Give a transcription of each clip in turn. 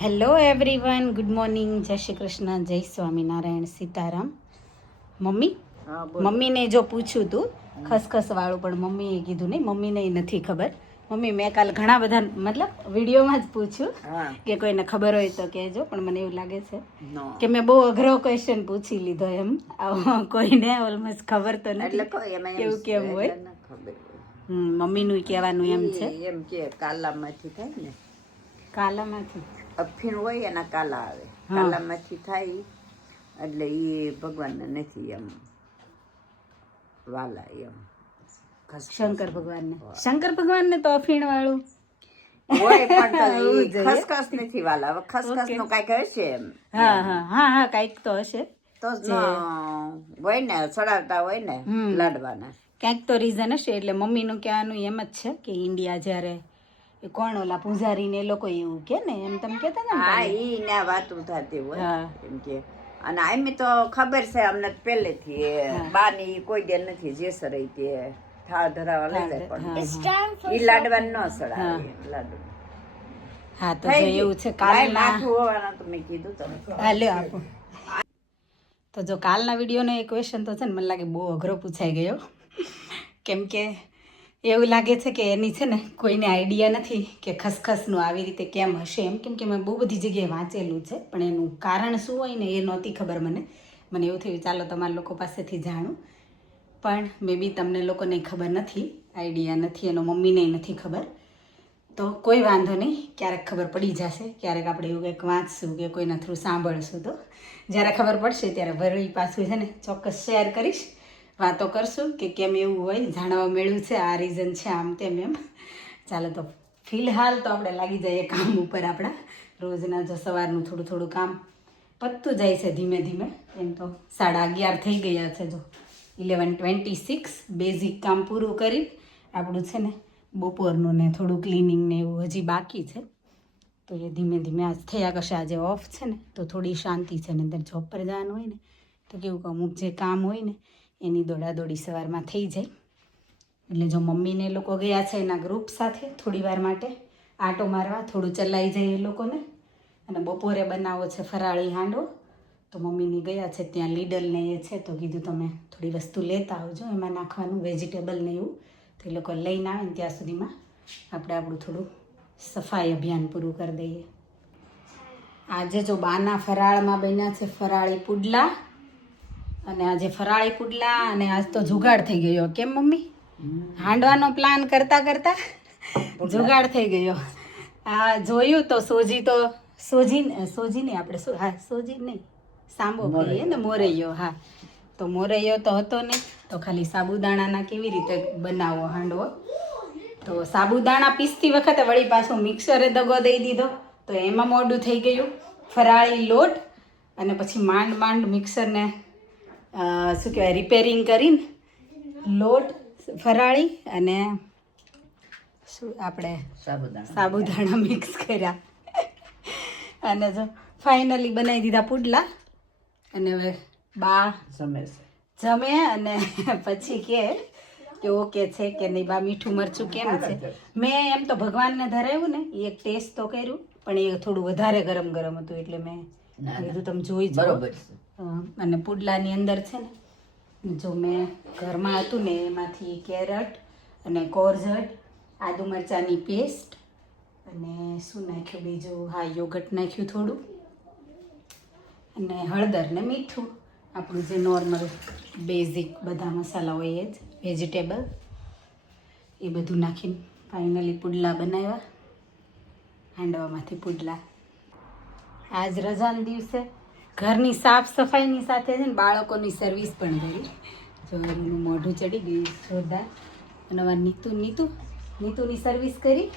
Hello everyone, good morning, જય શ્રી કૃષ્ણ, જય Swaminarayan, Sitaram. Mummy મમ્મીને જો પૂછ્યું તું ખસખસ વાળું, પણ મમ્મીએ કીધું નહીં, મમ્મીને નથી ખબર. મમ્મી મેં કાલ ઘણા બધા મતલબ વિડીયોમાં જ પૂછ્યું કે કોઈને ખબર હોય તો કહેજો, પણ મને એવું લાગે છે કે મેં બહુ અઘરો ક્વેશ્ચન પૂછી લીધો. એમ કોઈને ઓલમોસ્ટ ખબર તો નથી કેવું કેમ હોય. મમ્મીનું કહેવાનું એમ છે એમ કે કાલામાંથી થાય ને, કાલામાંથી અફીણ હોય એના કાલા આવે, કાલામાંથી થાય એટલે એ ભગવાનને નથી એમ વાલા એમ. શંકર ભગવાનને તો અફીણ વાળું હોય પણ ખસખસ નથી વાલા. હવે ખસખસ નું કઈક હશે એમ. હા કઈક તો હશે, તો હોય ને ચડાવતા હોય ને લાડવાના ક્યાંક તો રીઝન હશે. એટલે મમ્મીનું કહેવાનું એમ જ છે કે ઇન્ડિયા જ્યારે કોણ ઓલા પૂજારીને એ લોકો એવું કે ને, એમ તમે કહેતા ને. હા ઈ ને વાતું થતી હોય એમ કે. અને આમ તો ખબર છે અમને પહેલેથી, બાની કોઈ દે નથી જે સરાઈ તે થાળ ધરાવા લઈ જાય, પણ ઈ લાડવા ન સડાવે લાડુ. હા તો એવું છે. કાલના હોવાના તો મેં કીધું તમે હા લ્યો આપો. તો જો કાલના વિડીયોનો એક ક્વેશ્ચન તો છે ને, મને લાગે બહુ અઘરો પૂછાઈ ગયો, કેમ કે એવું લાગે છે કે એની છે ને કોઈને આઈડિયા નથી કે ખસખસનું આવી રીતે કેમ હશે એમ. કેમ કે મેં બહુ બધી જગ્યાએ વાંચેલું છે, પણ એનું કારણ શું હોય ને એ નહોતી ખબર મને. મને એવું થયું ચાલો તમારા લોકો પાસેથી જાણું, પણ મે બી તમને લોકોને ખબર નથી, આઈડિયા નથી, એનો મમ્મીને નથી ખબર. તો કોઈ વાંધો નહીં, ક્યારેક ખબર પડી જશે, ક્યારેક આપણે એવું કંઈક વાંચશું કે કોઈના થ્રુ સાંભળશું, તો જ્યારે ખબર પડશે ત્યારે વળી પાછું છે ને ચોક્કસ શેર કરીશ, વાતો કરશું કે કેમ એવું હોય, જાણવા મળ્યું છે, આ રીઝન છે, આમ તેમ એમ. ચાલો તો ફિલહાલ તો આપણે લાગી જઈએ કામ ઉપર. આપણા રોજના જો સવારનું થોડું થોડું કામ પતતું જાય છે ધીમે ધીમે. એમ તો 11:30 થઈ ગયા છે, જો 11:26. બેઝિક કામ પૂરું કરી આપણું છે ને બપોરનું ને થોડું ક્લિનિંગ ને એવું હજી બાકી છે, તો એ ધીમે ધીમે આજ થયા કરશે. આજે ઓફ છે ને તો થોડી શાંતિ છે, ને અંદર જોબ પર જવાનું હોય ને તો કેવું કે અમુક જે કામ હોય ને એની દોડાદોડી સવારમાં થઈ જાય. એટલે જો મમ્મીને એ લોકો ગયા છે એના ગ્રુપ સાથે થોડી વાર માટે આંટો મારવા, થોડું ચલાઈ જાય એ લોકોને. અને બપોરે બનાવો છે ફરાળી હાંડવો, તો મમ્મીની ગયા છે ત્યાં લીડલ ને એ છે, તો કીધું તમે થોડી વસ્તુ લેતા આવજો એમાં નાખવાનું, વેજીટેબલ ને એવું. તો એ લોકો લઈને આવે ને ત્યાં સુધીમાં આપણે આપણું થોડું સફાઈ અભિયાન પૂરું કરી દઈએ. આજે જો બાના ફરાળમાં બન્યા છે ફરાળી પુડલા, અને આજે ફરાળી પુડલા, અને આજ તો જુગાડ થઈ ગયો. કેમ મમ્મી? હાંડવાનો પ્લાન કરતા કરતા જુગાડ થઈ ગયો. આ જોયું તો સોજી નહીં, આપણે શું, હા સોજી નહીં, સાંબો કહીએ ને, મોરૈયો. હા તો મોરૈયો તો હતો નહીં, તો ખાલી સાબુદાણાના કેવી રીતે બનાવો હાંડવો. તો સાબુદાણા પીસતી વખતે વળી પાછું મિક્સરે દગો દઈ દીધો, તો એમાં મોડું થઈ ગયું. ફરાળી લોટ અને પછી માંડ મિક્સરને શું કહેવાય રિપેરિંગ કરીને લોટ ફરાળી અને શું આપણે સાબુદાણા મિક્સ કર્યા, અને જો ફાઇનલી બનાવી દીધા પુડલા. અને હવે બા જમે અને પછી કે ઓકે છે કે નહીં, બા મીઠું મરચું કેમ છે. મેં એમ તો ભગવાનને ધરાવ્યું ને એ એક ટેસ્ટ તો કર્યું, પણ એ થોડું વધારે ગરમ હતું, એટલે મેં કીધું તમે જોઈ બરોબર. અને પુડલાની અંદર છે ને જો મેં ઘરમાં હતું ને એમાંથી કેરટ અને કોરઝટ, આદુ મરચાંની પેસ્ટ, અને શું નાખ્યું બીજું, હા યોગટ નાખ્યું થોડું, અને હળદર ને મીઠું, આપણું જે નોર્મલ બેઝિક બધા મસાલા હોય એ જ, વેજીટેબલ એ બધું નાખીને ફાઇનલી પુડલા બનાવ્યા, હાંડવામાંથી પુડલા. આજ રજાના દિવસે ઘરની સાફ સફાઈની સાથે છે ને બાળકોની સર્વિસ પણ કરી. જો એમનું મોઢું ચડી ગયું જોરદાર. અને નીતુની સર્વિસ કરી.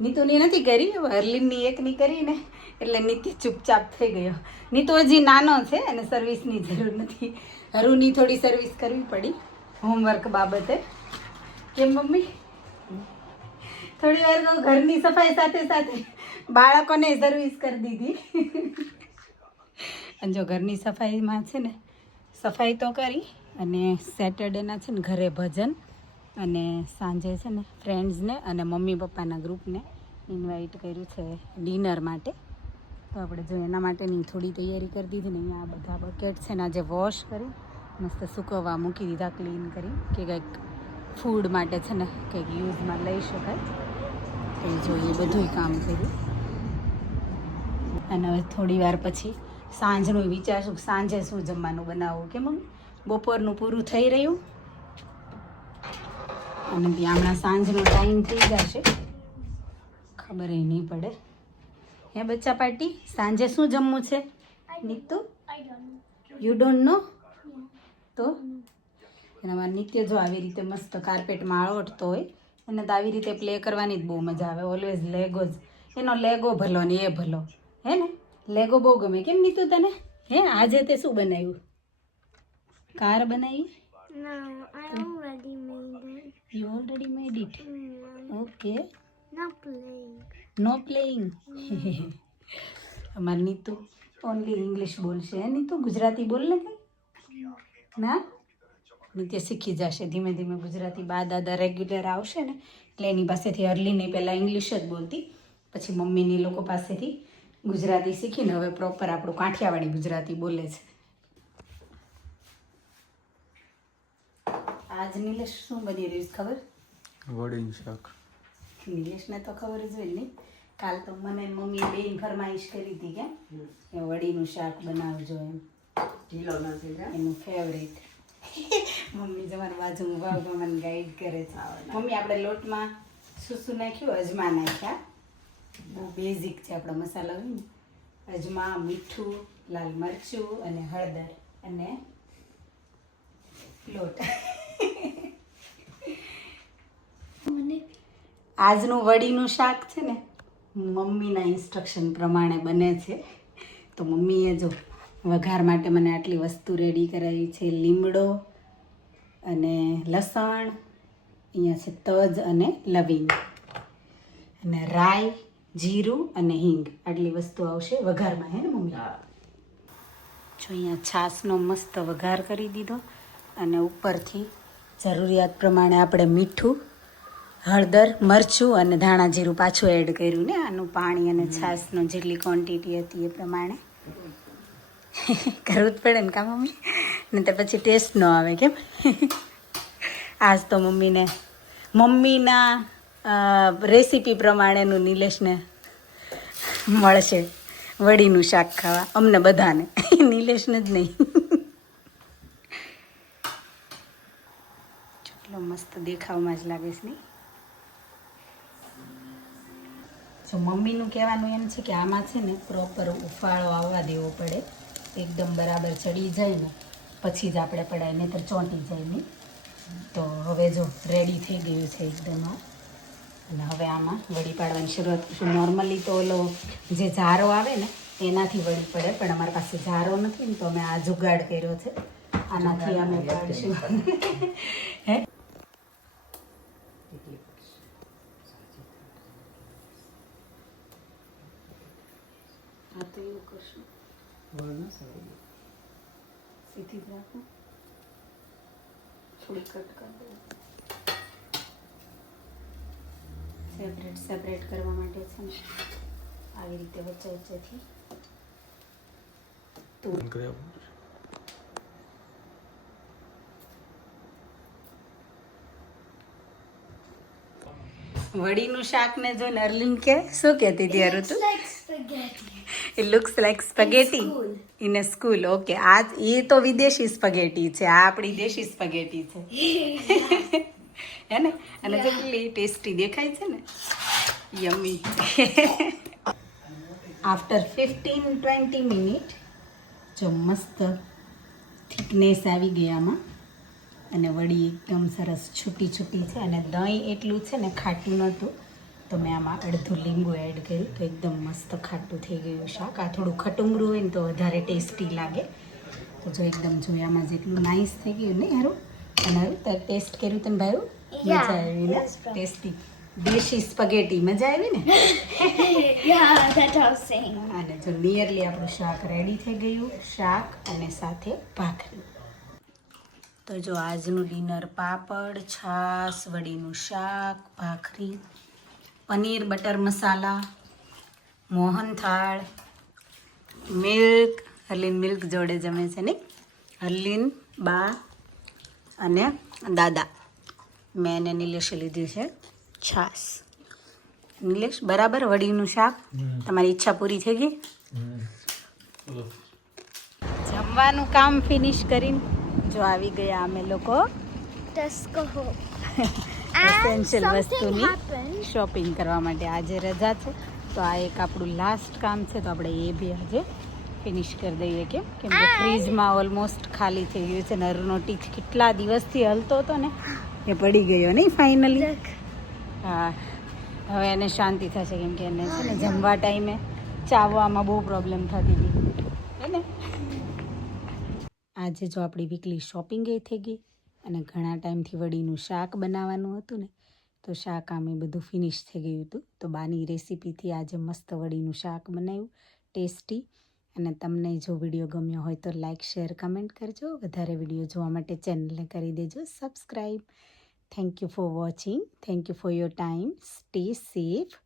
નીતુની નથી કરી, હરલીનની એકની કરીને, એટલે નીતિ ચૂપચાપ થઈ ગયો. નીતુ હજી નાનો છે અને સર્વિસની જરૂર નથી. હરુની થોડી સર્વિસ કરવી પડી હોમવર્ક બાબતે. કેમ મમ્મી? થોડી વાર ઘરની સફાઈ સાથે સાથે બાળકોને સર્વિસ કરી દીધી. અને જો ઘરની સફાઈમાં છે ને સફાઈ તો કરી, અને સેટરડેના છે ને ઘરે ભજન, અને સાંજે છે ને ફ્રેન્ડ્સને અને મમ્મી પપ્પાના ગ્રુપને ઇન્વાઇટ કર્યું છે ડિનર માટે. તો આપણે જો એના માટેની થોડી તૈયારી કરી દીધી ને. અહીંયા બધા બકેટ છે ને આજે વોશ કરી મસ્ત સૂકવવા મૂકી દીધા, ક્લીન કરી કે કંઈક ફૂડ માટે છે ને કંઈક યુઝમાં લઈ શકાય. તો જો એ બધું કામ કર્યું. અને હવે થોડી વાર પછી સાંજનું વિચારશું સાંજે શું જમવાનું બનાવવું. કેમ બપોરનું પૂરું થઈ રહ્યું અને ત્યાં હમણાં સાંજનો ટાઈમ થઈ જશે, ખબર નહીં પડે. હે બચ્ચા પાર્ટી, સાંજે શું જમવું છે નીતુ? You don't know? તો એના નિત્ય જો આવી રીતે મસ્ત કાર્પેટમાં આળોટતો હોય એને તો આવી રીતે પ્લે કરવાની જ બહુ મજા આવે. ઓલવેઝ લેગો જ, એનો લેગો ભલો ને એ ભલો, હે ને? લેગો બહુ ગમે. કેમ નીતુ તને? હે આજે તે શું બનાવ્યું? કાર બનાવી? No, I already made it. You already made it? Okay. Not playing. No playing. અમારી નીતુ ઓનલી ઇંગ્લિશ બોલશે. હે નીતુ, ગુજરાતી બોલ ને કંઈ ના? નિત્ય શીખી જશે ધીમે ધીમે ગુજરાતી. બા દાદા રેગ્યુલર આવશે ને એટલે એની પાસેથી અર્લીની પહેલાં ઇંગ્લિશ જ બોલતી, પછી મમ્મીની લોકો પાસેથી ગુજરાતી શીખીને હવે પ્રોપર આપણું કાઠિયાવાડી ગુજરાતી બોલે છે. આજ નિલેશ શું બની રહ્યું છે ખબર? વડીનું શાક. નિલેશને તો ખબર જ હોય નહીં. કાલ તો મને મમ્મીએ બેન ફરમાઈશ કરી હતી કે એ વડીનું શાક બનાવજો એમ, એનું ફેવરેટ. મમ્મી તમારી બાજુમાં ભાવમાં મને ગાઈડ કરે છે. મમ્મી આપણે લોટમાં શું શું નાખ્યું? અજમા નાખ્યા, બહુ બેઝિક છે આપણો મસાલો હોય ને. અજમા, મીઠું, લાલ મરચું અને હળદર અને લોટ. આજનું વડીનું શાક છે ને મમ્મીના ઇન્સ્ટ્રક્શન પ્રમાણે બને છે. તો મમ્મીએ જો વઘાર માટે મને આટલી વસ્તુ રેડી કરાવી છે. લીમડો અને લસણ, અહીંયા છે તજ અને લવિંગ અને રાઈ, જીરું અને હિંગ. આટલી વસ્તુ આવશે વઘારમાં, હે ને મમ્મી? જો અહીંયા છાશનો મસ્ત વઘાર કરી દીધો અને ઉપરથી જરૂરિયાત પ્રમાણે આપણે મીઠું, હળદર, મરચું અને ધાણા જીરું પાછું એડ કર્યું ને. આનું પાણી અને છાશનો જેટલી ક્વોન્ટિટી હતી એ પ્રમાણે કરવું જ પડે ને કા મમ્મી? ને તો પછી ટેસ્ટ ન આવે. કેમ? આજ તો મમ્મીના રેસીપી પ્રમાણેનું નિલેશને મળશે વડીનું શાક ખાવા, અમને બધાને, નિલેશને જ નહીં. કેટલો મસ્ત દેખાવમાં જ લાગે છે નહીં? જો મમ્મીનું કહેવાનું એમ છે કે આમાં છે ને પ્રોપર ઉફાળો આવવા દેવો પડે, એકદમ બરાબર ચડી જાય ને પછી જ આપણે પડાય, નહીંતર ચોંટી જાય નહીં. તો હવે જો રેડી થઈ ગયું છે એકદમ આ. અને હવે આમાં વડી પાડવાની શરૂઆત કરીશું. નોર્મલી તો ઓલો જે જારો આવે ને એનાથી વડી પડે, પણ અમારી પાસે જારો નથી ને તો અમે આ જુગાડ કર્યો છે, આનાથી અમે પાડીશું. હે હા તો એવું કરશું. સીધી જ રાખો, થોડી કટ કરી દો. સેપરેટ કરવા માટે છે ને આવી રીતે વચ્ચે વચ્ચેથી વડીનું શાક ને જો નર્લિંગ કે શું કહેતી હતી યાર તું? It looks like spaghetti in a school. Okay, આજ એ તો વિદેશી સ્પગેટી છે, આ આપણી દેશી સ્પગેટી છે. હે ને? અને કેટલી ટેસ્ટી દેખાય છે ને, યમી. આફ્ટર 15-20 મિનિટ જો મસ્ત થિકનેસ આવી ગઈ આમાં અને વડી એકદમ સરસ છૂટી છૂટી છે. અને દહીં એટલું છે ને ખાટું નહોતું તો મેં આમાં અડધું લીંબુ એડ કર્યું તો એકદમ મસ્ત ખાટું થઈ ગયું શાક. આ થોડું ખટુંગરું હોય ને તો વધારે ટેસ્ટી લાગે. તો જો એકદમ જોયામાં જેટલું નાઇસ થઈ ગયું ને યારું. અને હવે તો ટેસ્ટ કર્યું તને ભાઈ? મજા આવી ને? ટેસ્ટી દેશી સ્પગેટી, મજા આવી ને? Yeah, that's what I was saying. અને જો નિયરલી આપણું શાક રેડી થઈ ગયું, શાક અને સાથે ભાખરી. તો જો આજનું ડિનર પાપડ, છાશ, વડીનું શાક, ભાખરી પનીર બટર મસાલા, મોહનથાળ, મિલ્ક. હરલીન મિલ્ક જોડે જમે છે ને, હરલીન, બા અને દાદા. મેં અને નિલેશે લીધી છે છાશ. નિલેશ બરાબર વડીનું શાક. તમારી ઈચ્છા પૂરી થઈ ગઈ? જમવાનું કામ ફિનિશ કરીને જો આવી ગયા અમે લોકો Tesco. એસેન્શિયલ વસ્તુની happened. શોપિંગ કરવા માટે. આજે રજા છે તો આ એક આપણું લાસ્ટ કામ છે, તો આપણે એ બી આજે ફિનિશ કરી દઈએ. કેમ કે ફ્રીજમાં ઓલમોસ્ટ ખાલી થઈ ગયું છે. નરનો ટીચ કેટલા દિવસથી હલતો હતો ને એ પડી ગયો નહીં ફાઇનલી. Look. હા, હવે એને શાંતિ થશે કેમ કે એને છે ને જમવા ટાઈમે ચાવવામાં બહુ પ્રોબ્લેમ થતી હતી હે ને. આજે જો આપણી વીકલી શોપિંગ એ થઈ ગઈ અને ઘણા ટાઈમથી વડીનું શાક બનાવવાનું હતું ને, તો શાક આમે બધું ફિનિશ થઈ ગયું હતું. તો બાની રેસીપીથી આજે મસ્ત વડીનું શાક બનાવ્યું, ટેસ્ટી. અને તમને જો વિડીયો ગમ્યો હોય તો લાઇક, શેર, કમેન્ટ કરજો. વધારે વિડીયો જોવા માટે ચેનલને કરી દેજો subscribe. Thank you for watching. Thank you for your time. Stay safe.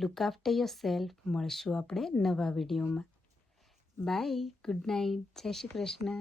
Look after your self. મળશું આપણે નવા વિડીયોમાં. બાય. Good night. જય શ્રી કૃષ્ણ.